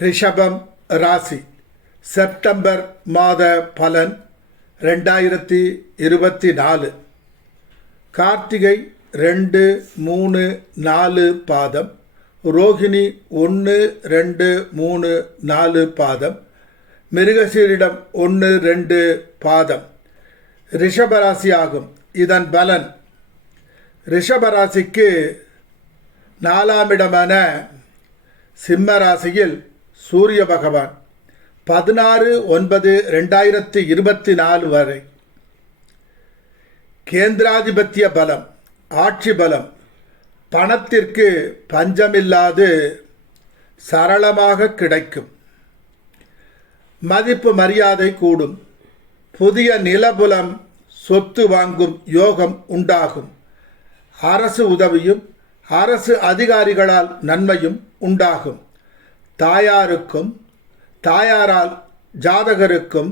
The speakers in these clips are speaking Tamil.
ரிஷபம் ராசி செப்டம்பர் மாத பலன் 2024. கார்த்திகை 2, 3, 4 பாதம், ரோகிணி 1, 2, 3, 4 பாதம், மிருகசீரிடம் 1, 2 பாதம் ரிஷபராசி ஆகும். இதன் பலன் ரிஷபராசிக்கு 4ஆம் இடமான சிம்ம ராசியில் சூரிய பகவான் 16/9/2024 வரை கேந்திராதிபத்திய பலம், ஆட்சி பலம், பணத்திற்கு பஞ்சமில்லாது சரளமாக கிடைக்கும். மதிப்பு மரியாதை கூடும். புதிய நிலபுலம், சொத்து வாங்கும் யோகம் உண்டாகும். அரசு உதவியும் அரசு அதிகாரிகளால் நன்மையும் உண்டாகும். தாயாருக்கும் தாயாரால் ஜாதகருக்கும்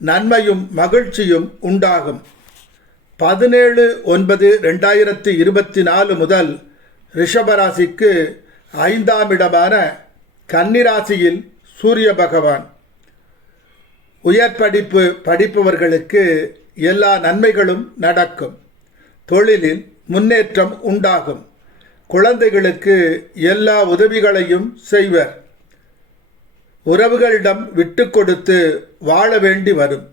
நன்மையும் மகிழ்ச்சியும் உண்டாகும். 17/9/2024 முதல் ரிஷபராசிக்கு 5ஆம் இடமான கன்னிராசியில் சூரிய பகவான். உயர் படிப்பு படிப்பவர்களுக்கு எல்லா நன்மைகளும் நடக்கும். தொழிலில் முன்னேற்றம் உண்டாகும். குழந்தைகளுக்கு எல்லா உதவிகளையும் செய்வர். உறவுகளிடம் விட்டு கொடுத்து வாழ வேண்டி வரும்.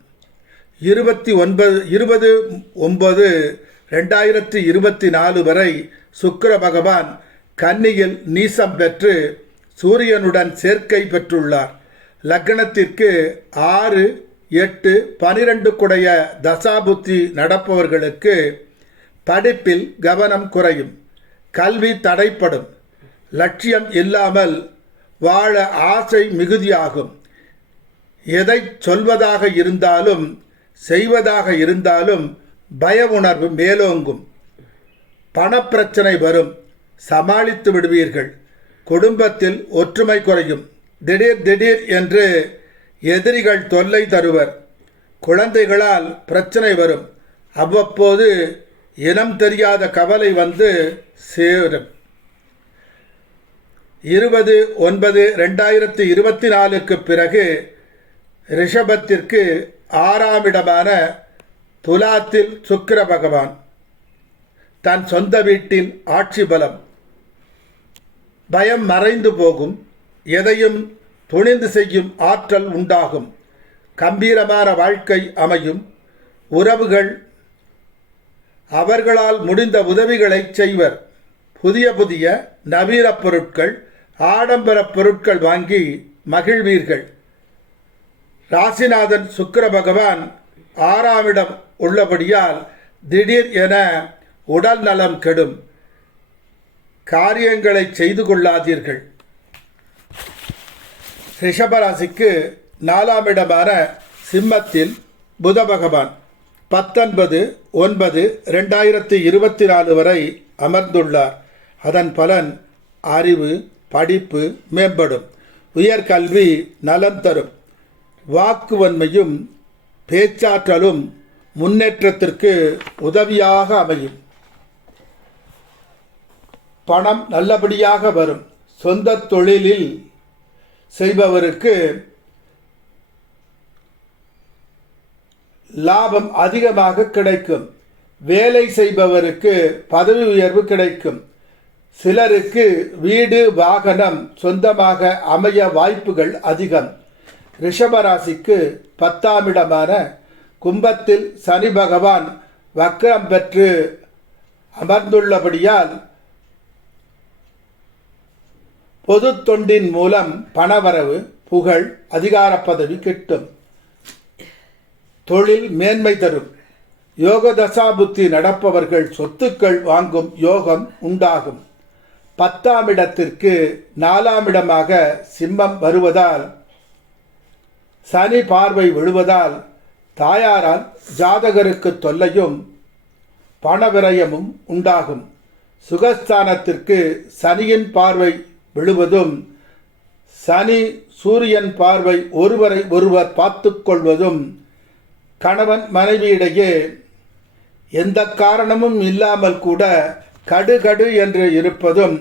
20/9/2024 வரை சுக்கிர பகவான் கன்னியில் நீசம் பெற்று சூரியனுடன் சேர்க்கை பெற்றுள்ளார். லக்னத்திற்கு 6, 8, 12 குடைய தசாபுத்தி நடப்பவர்களுக்கு படிப்பில் கவனம் குறையும். கல்வி தடைப்படும். லட்சியம் இல்லாமல் வாழ ஆசை மிகுதியாகும். எதை சொல்வதாக இருந்தாலும் செய்வதாக இருந்தாலும் பய உணர்வு மேலோங்கும். பணப்பிரச்சனை வரும், சமாளித்து விடுவீர்கள். குடும்பத்தில் ஒற்றுமை குறையும். திடீர் என்று எதிரிகள் தொல்லை தருவர். குழந்தைகளால் பிரச்சனை வரும். அவ்வப்போது இனம் தெரியாத கவலை வந்து சேரும். 20/9/2024 பிறகு ரிஷபத்திற்கு 6ஆம் இடமான துலாத்தில் சுக்கிர பகவான். தன் சொந்த வீட்டில் ஆட்சி பலம். பயம் மறைந்து போகும். எதையும் துணிந்து செய்யும் ஆற்றல் உண்டாகும். கம்பீரமான வாழ்க்கை அமையும். உறவுகள் அவர்களால் முடிந்த உதவிகளை செய்வர். புதிய நவீன பொருட்கள், ஆடம்பர பொருட்கள் வாங்கி மகிழ்வீர்கள். ராசிநாதன் சுக்கிர பகவான் 6ஆம் இடம் உள்ளபடியால் திடீர் என உடல் நலம் கெடும். காரியங்களை செய்து கொள்ளாதீர்கள். ரிஷபராசிக்கு 4ஆம் இடமான சிம்மத்தில் புத பகவான் 19/9/2024 வரை அமர்ந்துள்ளார். அதன் பலன் அறிவு, படிப்பு மேம்படும். உயர்கல்வி நலம் தரும். வாக்குவன்மையும் பேச்சாற்றலும் முன்னேற்றத்திற்கு உதவியாக அமையும். பணம் நல்லபடியாக வரும். சொந்த தொழிலில் செய்பவருக்கு லாபம் அதிகமாக கிடைக்கும். வேலை செய்பவருக்கு பதவி உயர்வு கிடைக்கும். சிலருக்கு வீடு, வாகனம் சொந்தமாக அமைய வாய்ப்புகள் அதிகம். ரிஷபராசிக்கு 10ஆம் இடமான கும்பத்தில் சனி பகவான் வக்ரம் பெற்று அமர்ந்துள்ளபடியால் பொது தொண்டின் மூலம் பணவரவு, புகழ், அதிகார பதவி கிட்டும். தொழில் மேன்மை தரும். யோக தசாபுத்தி நடப்பவர்கள் சொத்துக்கள் வாங்கும் யோகம் உண்டாகும். 10ஆம் இடத்திற்கு 4ஆம் இடமாக சிம்மம் வருவதால், சனி பார்வை விழுவதால் தாயாரால் ஜாதகருக்கு தொல்லையும் பணவிரயமும் உண்டாகும். சுகஸ்தானத்திற்கு சனியின் பார்வை விழுவதும், சனி சூரியன் பார்வை ஒருவரை ஒருவர் பார்த்து கொள்வதும், கணவன் மனைவியிடையே எந்த காரணமும் இல்லாமல் கூட கடு என்று இருப்பதும்,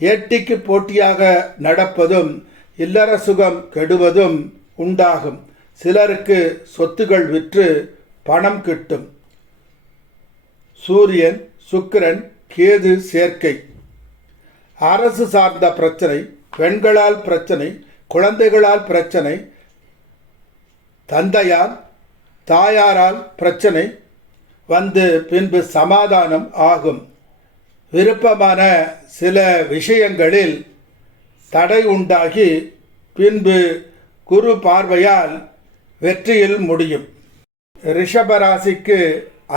ஏட்டிக்கு போட்டியாக நடப்பதும், இல்லற சுகம் கெடுவதும் உண்டாகும். சிலருக்கு சொத்துகள் விற்று பணம் கிட்டும். சூரியன், சுக்கிரன், கேது சேர்க்கை. அரசு சார்ந்த பிரச்சனை, பெண்களால் பிரச்சனை, குழந்தைகளால் பிரச்சனை, தந்தையால் தாயாரால் பிரச்சனை வந்து பின்பு சமாதானம் ஆகும். விருப்பமான சில விஷயங்களில் தடை உண்டாகி பின்பு குரு பார்வையால் வெற்றியில் முடியும். ரிஷபராசிக்கு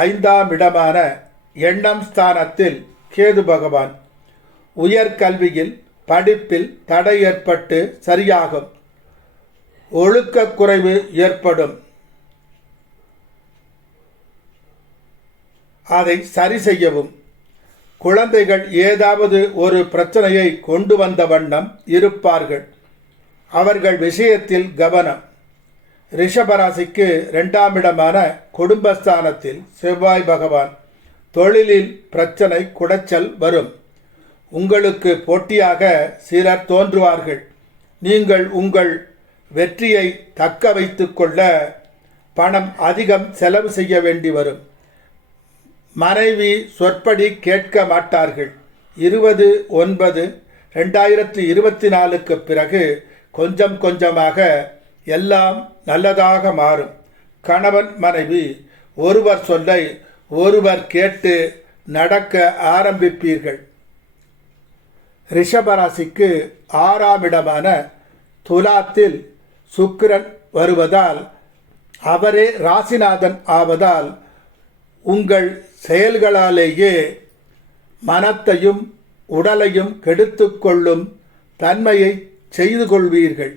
5ஆம் இடமான எண்ணம் ஸ்தானத்தில் கேது பகவான். உயர்கல்வியில் படிப்பில் தடை ஏற்பட்டு சரியாகும். ஒழுக்க குறைவு ஏற்படும். அதை சரி செய்யவும். குழந்தைகள் ஏதாவது ஒரு பிரச்சனையை கொண்டு வந்த வண்ணம் இருப்பார்கள். அவர்கள் விஷயத்தில் கவனம். ரிஷபராசிக்கு 2ஆம் இடமான குடும்பஸ்தானத்தில் செவ்வாய் பகவான். தொழிலில் பிரச்சனை, குடைச்சல் வரும். உங்களுக்கு போட்டியாக சிலர் தோன்றுவார்கள். நீங்கள் உங்கள் வெற்றியை தக்க வைத்து கொள்ள பணம் அதிகம் செலவு செய்ய வேண்டி வரும். மனைவி சொற்படி கேட்க மாட்டார்கள். 20/9/2024 பிறகு கொஞ்சம் கொஞ்சமாக எல்லாம் நல்லதாக மாறும். கணவன் மனைவி ஒருவர் சொல்லை ஒருவர் கேட்டு நடக்க ஆரம்பிப்பீர்கள். ரிஷபராசிக்கு 6ஆம் இடமான துலாத்தில் சுக்கிரன் வருவதால், அவரே ராசிநாதன் ஆவதால், உங்கள் செயல்களாலேயே மனத்தையும் உடலையும் கெடுத்து கொள்ளும் தன்மையை செய்து கொள்வீர்கள்.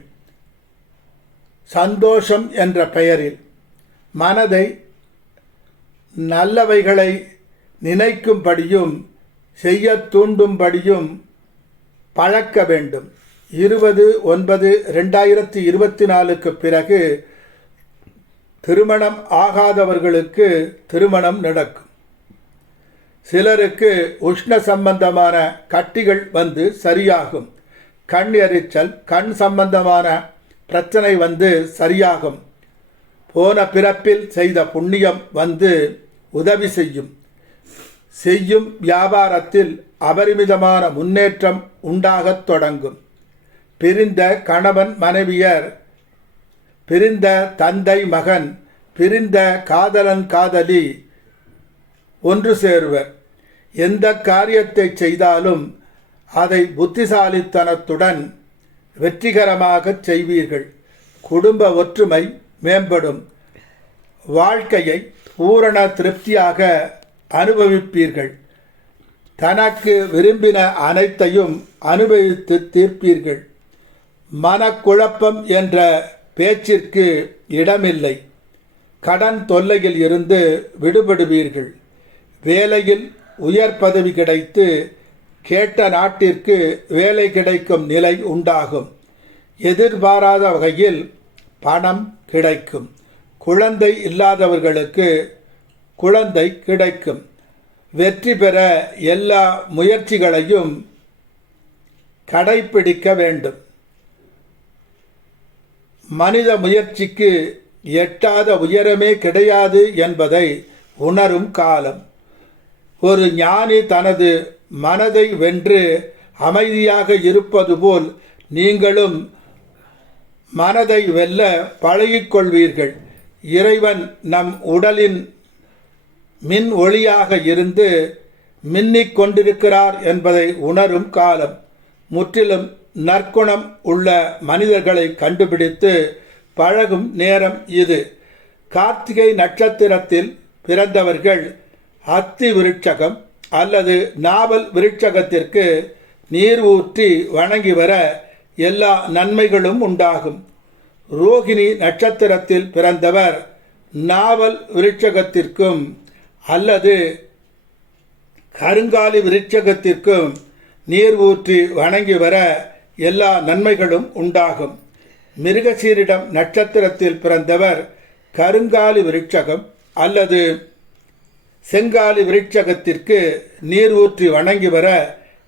சந்தோஷம் என்ற பெயரில் மனதை நல்லவைகளை நினைக்கும்படியும் செய்ய தூண்டும்படியும் பழக்க வேண்டும். 20/9/2024 பிறகு திருமணம் ஆகாதவர்களுக்கு திருமணம் நடக்கும். சிலருக்கு உஷ்ண சம்பந்தமான கட்டிகள் வந்து சரியாகும். கண் எரிச்சல், கண் சம்பந்தமான பிரச்சனை வந்து சரியாகும். போன பிறப்பில் செய்த புண்ணியம் வந்து உதவி செய்யும். செய்யும் வியாபாரத்தில் அபரிமிதமான முன்னேற்றம் உண்டாகத் தொடங்கும். பிரிந்த கணவன் மனைவியர், பிரிந்த தந்தை மகன், பிரிந்த காதலன் காதலி ஒன்று சேருவர். எந்த காரியத்தை செய்தாலும் அதை புத்திசாலித்தனத்துடன் வெற்றிகரமாக செய்வீர்கள். குடும்ப ஒற்றுமை மேம்படும். வாழ்க்கையை பூரண திருப்தியாக அனுபவிப்பீர்கள். தனக்கு விரும்பின அனைத்தையும் அனுபவித்து தீர்ப்பீர்கள். மனக்குழப்பம் என்ற பேச்சிற்கு இடமில்லை. கடன் தொல்லையில் இருந்து விடுபடுவீர்கள். வேலையில் உயர் பதவி கிடைத்து கேட்ட நாட்டிற்கு வேலை கிடைக்கும் நிலை உண்டாகும். எதிர்பாராத வகையில் பணம் கிடைக்கும். குழந்தை இல்லாதவர்களுக்கு குழந்தை கிடைக்கும். வெற்றி பெற எல்லா முயற்சிகளையும் கடைப்பிடிக்க வேண்டும். மனித முயற்சிக்கு எட்டாத உயரமே கிடையாது என்பதை உணரும் காலம். ஒரு ஞானி தனது மனதை வென்று அமைதியாக இருப்பது போல் நீங்களும் மனதை வெல்ல பழகிக்கொள்வீர்கள். இறைவன் நம் உடலின் மின் ஒளியாக இருந்து மின்னிக் கொண்டிருக்கிறார் என்பதை உணரும் காலம். முற்றிலும் நற்குணம் உள்ள மனிதர்களை கண்டுபிடித்து பழகும் நேரம் இது. கார்த்திகை நட்சத்திரத்தில் பிறந்தவர்கள் அத்தி விருட்சகம் அல்லது நாவல் விருட்சகத்திற்கு நீர் ஊற்றி வணங்கி வர எல்லா நன்மைகளும் உண்டாகும். ரோகிணி நட்சத்திரத்தில் பிறந்தவர் நாவல் விருட்சகத்திற்கும் அல்லது கருங்காலி விருட்சகத்திற்கும் நீர் ஊற்றி வணங்கி வர எல்லா நன்மைகளும் உண்டாகும். மிருகசீரிடம் நட்சத்திரத்தில் பிறந்தவர் கருங்காலி விருட்சகம் அல்லது செங்காலி விருட்சகத்திற்கு நீர் ஊற்றி வணங்கி வர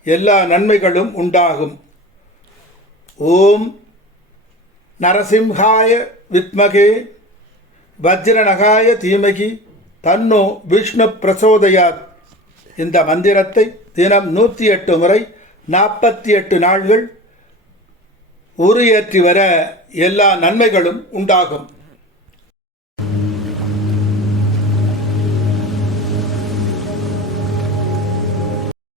எல்லா நன்மைகளும் உண்டாகும். ஓம் நரசிம்ஹாய வித்மகே வஜ்ரநகாய தீமகி தன்னோ விஷ்ணு பிரசோதயாத். இந்த மந்திரத்தை தினம் 108 முறை 48 நாள்கள் உரு ஏற்றி வர எல்லா நன்மைகளும் உண்டாகும்.